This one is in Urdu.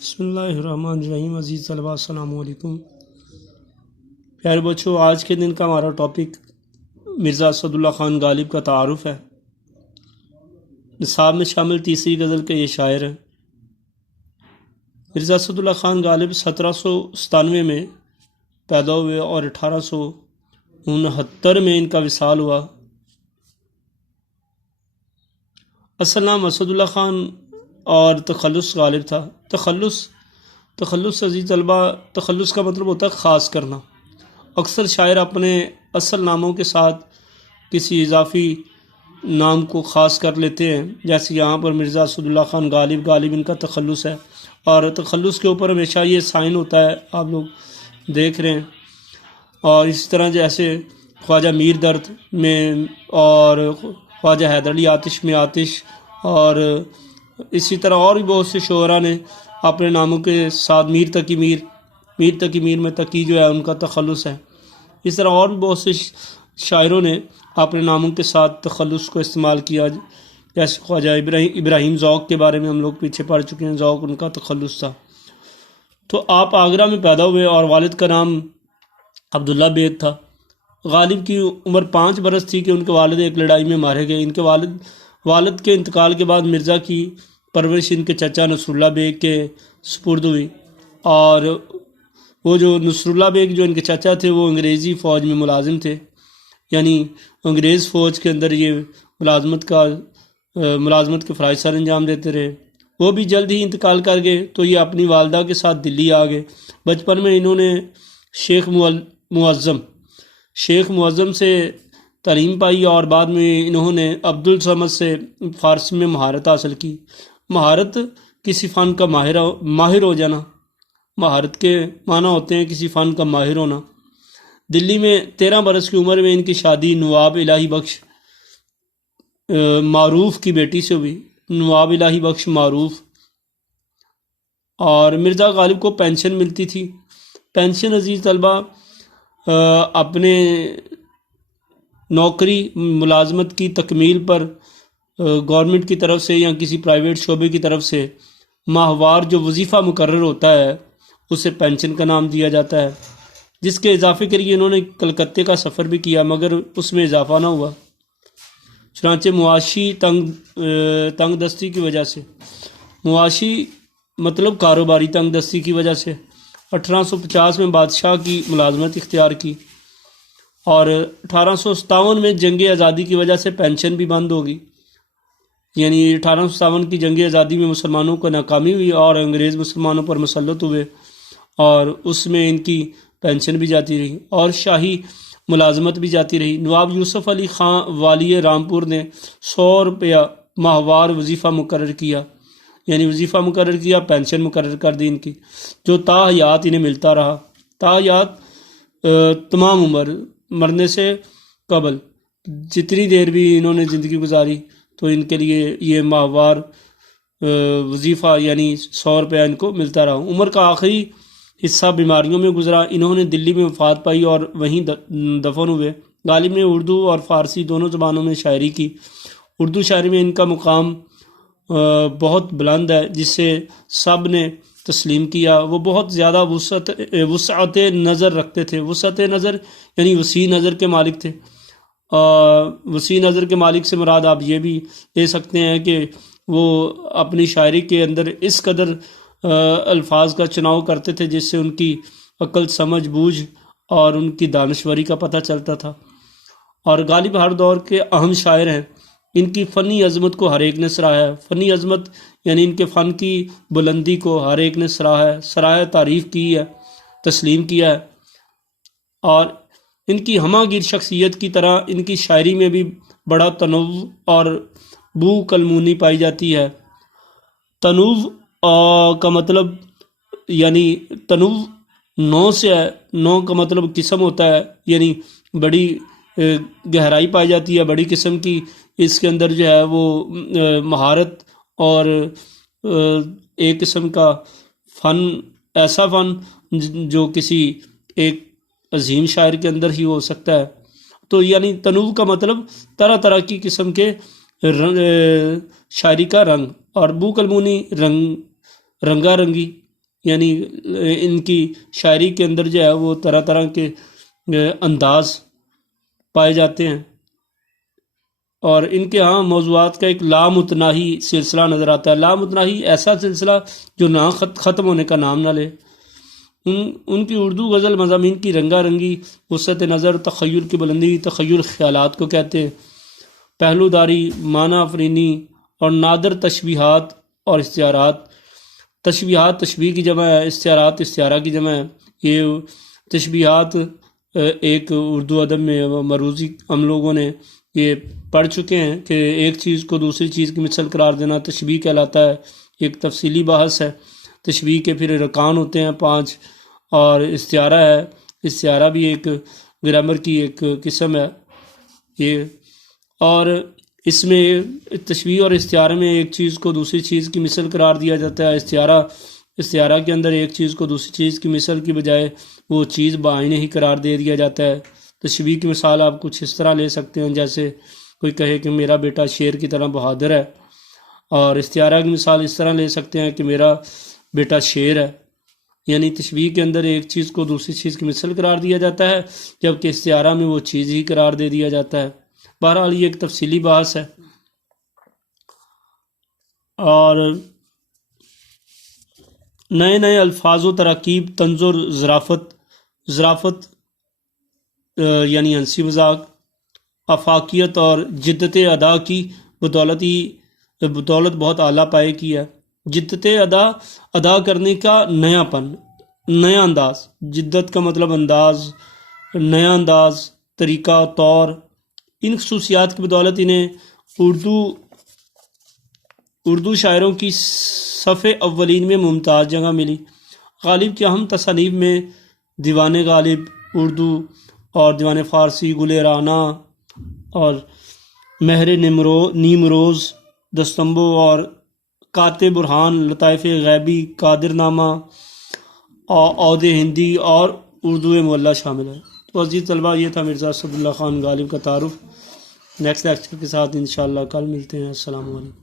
بسم اللہ الرحمن الرحیم۔ عزیز طلباء السلام علیکم۔ پیارے بچوں، آج کے دن کا ہمارا ٹاپک مرزا اسد اللہ خان غالب کا تعارف ہے۔ نصاب میں شامل تیسری غزل کے یہ شاعر ہیں۔ مرزا اسد اللہ خان غالب 1797 میں پیدا ہوئے اور 1869 میں ان کا وصال ہوا۔ اصل نام اسد اللہ خان اور تخلص غالب تھا۔ تخلص عزیز طلبہ، تخلص کا مطلب ہوتا ہے خاص کرنا۔ اکثر شاعر اپنے اصل ناموں کے ساتھ کسی اضافی نام کو خاص کر لیتے ہیں، جیسے یہاں پر مرزا اسد اللہ خان غالب ان کا تخلص ہے، اور تخلص کے اوپر ہمیشہ یہ سائن ہوتا ہے، آپ لوگ دیکھ رہے ہیں۔ اور اسی طرح جیسے خواجہ میر درد میں اور خواجہ حیدر علی آتش میں آتش، اور اسی طرح اور بھی بہت سے شعراء نے اپنے ناموں کے ساتھ میر تقی میر میں تقی جو ہے ان کا تخلص ہے۔ اس طرح اور بھی بہت سے شاعروں نے اپنے ناموں کے ساتھ تخلص کو استعمال کیا، جیسے خواجہ ابراہیم ذوق کے بارے میں ہم لوگ پیچھے پڑھ چکے ہیں، ذوق ان کا تخلص تھا۔ تو آپ آگرہ میں پیدا ہوئے اور والد کا نام عبداللہ بیگ تھا۔ غالب کی عمر 5 برس تھی کہ ان کے والد ایک لڑائی میں مارے گئے۔ ان کے والد کے انتقال کے بعد مرزا کی پرورش ان کے چچا نصر اللہ بیگ کے سپرد ہوئی، اور وہ جو نصر اللہ بیگ جو ان کے چچا تھے وہ انگریزی فوج میں ملازم تھے، یعنی انگریز فوج کے اندر یہ ملازمت کے فرائض سر انجام دیتے رہے۔ وہ بھی جلد ہی انتقال کر گئے تو یہ اپنی والدہ کے ساتھ دلی آ گئے۔ بچپن میں انہوں نے شیخ معظم سے تعلیم پائی، اور بعد میں انہوں نے عبدالصمد سے فارسی میں مہارت حاصل کی۔ مہارت کسی فن کا ماہر ہو جانا، مہارت کے معنی ہوتے ہیں کسی فن کا ماہر ہونا۔ دلی میں 13 برس کی عمر میں ان کی شادی نواب الہی بخش معروف کی بیٹی سے ہوئی، نواب الہی بخش معروف۔ اور مرزا غالب کو پینشن ملتی تھی۔ پینشن عزیز طلبہ اپنے نوکری ملازمت کی تکمیل پر گورنمنٹ کی طرف سے یا کسی پرائیویٹ شعبے کی طرف سے ماہوار جو وظیفہ مقرر ہوتا ہے اسے پینشن کا نام دیا جاتا ہے، جس کے اضافے کے لیے انہوں نے کلکتے کا سفر بھی کیا، مگر اس میں اضافہ نہ ہوا، چنانچہ معاشی تنگ دستی کی وجہ سے، معاشی مطلب کاروباری تنگ دستی کی وجہ سے 1850 میں بادشاہ کی ملازمت اختیار کی، اور 1857 میں جنگ آزادی کی وجہ سے پینشن بھی بند ہوگی، یعنی 1857 کی جنگ آزادی میں مسلمانوں کو ناکامی ہوئی اور انگریز مسلمانوں پر مسلط ہوئے، اور اس میں ان کی پینشن بھی جاتی رہی اور شاہی ملازمت بھی جاتی رہی۔ نواب یوسف علی خان والی رامپور نے 100 روپیہ ماہوار وظیفہ مقرر کیا، یعنی وظیفہ مقرر کیا، پینشن مقرر کر دی ان کی، جو تا حیات انہیں ملتا رہا، تا حیات تمام عمر، مرنے سے قبل جتنی دیر بھی انہوں نے زندگی گزاری تو ان کے لیے یہ ماہوار وظیفہ یعنی 100 روپیہ ان کو ملتا رہا۔ عمر کا آخری حصہ بیماریوں میں گزرا، انہوں نے دلی میں وفات پائی اور وہیں دفن ہوئے۔ غالب نے اردو اور فارسی دونوں زبانوں میں شاعری کی۔ اردو شاعری میں ان کا مقام بہت بلند ہے، جس سے سب نے تسلیم کیا۔ وہ بہت زیادہ وسعت نظر رکھتے تھے۔ وسعت نظر یعنی وسیع نظر کے مالک تھے۔ وسیع نظر کے مالک سے مراد آپ یہ بھی لے سکتے ہیں کہ وہ اپنی شاعری کے اندر اس قدر الفاظ کا چناؤ کرتے تھے جس سے ان کی عقل، سمجھ، بوجھ اور ان کی دانشوری کا پتہ چلتا تھا۔ اور غالب ہر دور کے اہم شاعر ہیں۔ ان کی فنی عظمت کو ہر ایک نے سراہا ہے۔ فنی عظمت یعنی ان کے فن کی بلندی کو ہر ایک نے سراہا، تعریف کی ہے، تسلیم کیا ہے۔ اور ان کی ہمہ گیر شخصیت کی طرح ان کی شاعری میں بھی بڑا تنوع اور بو کلمونی پائی جاتی ہے۔ تنوع کا مطلب یعنی تنوع نوع سے ہے، نوع کا مطلب قسم ہوتا ہے، یعنی بڑی گہرائی پائی جاتی ہے، بڑی قسم کی اس کے اندر جو ہے وہ مہارت اور ایک قسم کا فن، ایسا فن جو کسی ایک عظیم شاعر کے اندر ہی ہو سکتا ہے۔ تو یعنی تنوع کا مطلب طرح طرح کی قسم کے شاعری کا رنگ، اور بو کلمونی رنگا رنگی یعنی ان کی شاعری کے اندر جو ہے وہ طرح طرح کے انداز پائے جاتے ہیں، اور ان کے ہاں موضوعات کا ایک لامتناہی سلسلہ نظر آتا ہے۔ لامتناہی ایسا سلسلہ جو نہ ختم ہونے کا نام نہ لے۔ ان کی اردو غزل مضامین کی رنگا رنگی، وسعت نظر، تخیل کی بلندی، تخیل خیالات کو کہتے ہیں، پہلو داری، معنی آفرینی اور نادر تشبیہات اور استعارات۔ تشبیہات تشبیہ کی جمع ہے، استعارات استعارہ کی جمع ہے۔ یہ تشبیہات ایک اردو ادب میں مروزی ہم لوگوں نے یہ پڑھ چکے ہیں کہ ایک چیز کو دوسری چیز کی مثل قرار دینا تشبیہ کہلاتا ہے، ایک تفصیلی بحث ہے۔ تشبیہ کے پھر ارکان ہوتے ہیں 5، اور استعارہ ہے، استعارہ بھی ایک گرامر کی ایک قسم ہے یہ، اور اس میں تشبیہ اور استعارہ میں ایک چیز کو دوسری چیز کی مثل قرار دیا جاتا ہے۔ استعارہ کے اندر ایک چیز کو دوسری چیز کی مثل کی بجائے وہ چیز بعینہ ہی قرار دے دیا جاتا ہے۔ تشبیہ کی مثال آپ کچھ اس طرح لے سکتے ہیں، جیسے کوئی کہے کہ میرا بیٹا شیر کی طرح بہادر ہے، اور استعارہ کی مثال اس طرح لے سکتے ہیں کہ میرا بیٹا شیر ہے۔ یعنی تشبیہ کے اندر ایک چیز کو دوسری چیز کی مثل قرار دیا جاتا ہے، جبکہ استعارہ میں وہ چیز ہی قرار دے دیا جاتا ہے۔ بہرحال یہ ایک تفصیلی بحث ہے، اور نئے نئے الفاظ و تراکیب، طنز و ظرافت یعنی ہنسی مذاق، آفاقیت اور جدت ادا کی بدولت بہت اعلیٰ پائے کی ہے۔ جدت ادا کرنے کا نیا پن، نیا انداز، جدت کا مطلب انداز، نیا انداز، طریقہ، طور، ان خصوصیات کی بدولت انہیں اردو شاعروں کی صف اولین میں ممتاز جگہ ملی۔ غالب کی اہم تصانیف میں دیوان غالب اردو اور دیوان فارسی، گل رانا اور مہر نیمروز، دستمبو اور کاتب برہان، لطائف غیبی، قادر نامہ، عود ہندی اور اردو معلیٰ شامل ہے۔ تو عزیز طلبہ، یہ تھا مرزا اسد اللہ خان غالب کا تعارف۔ نیکسٹ لیکچر کے ساتھ انشاءاللہ کل ملتے ہیں۔ السلام علیکم۔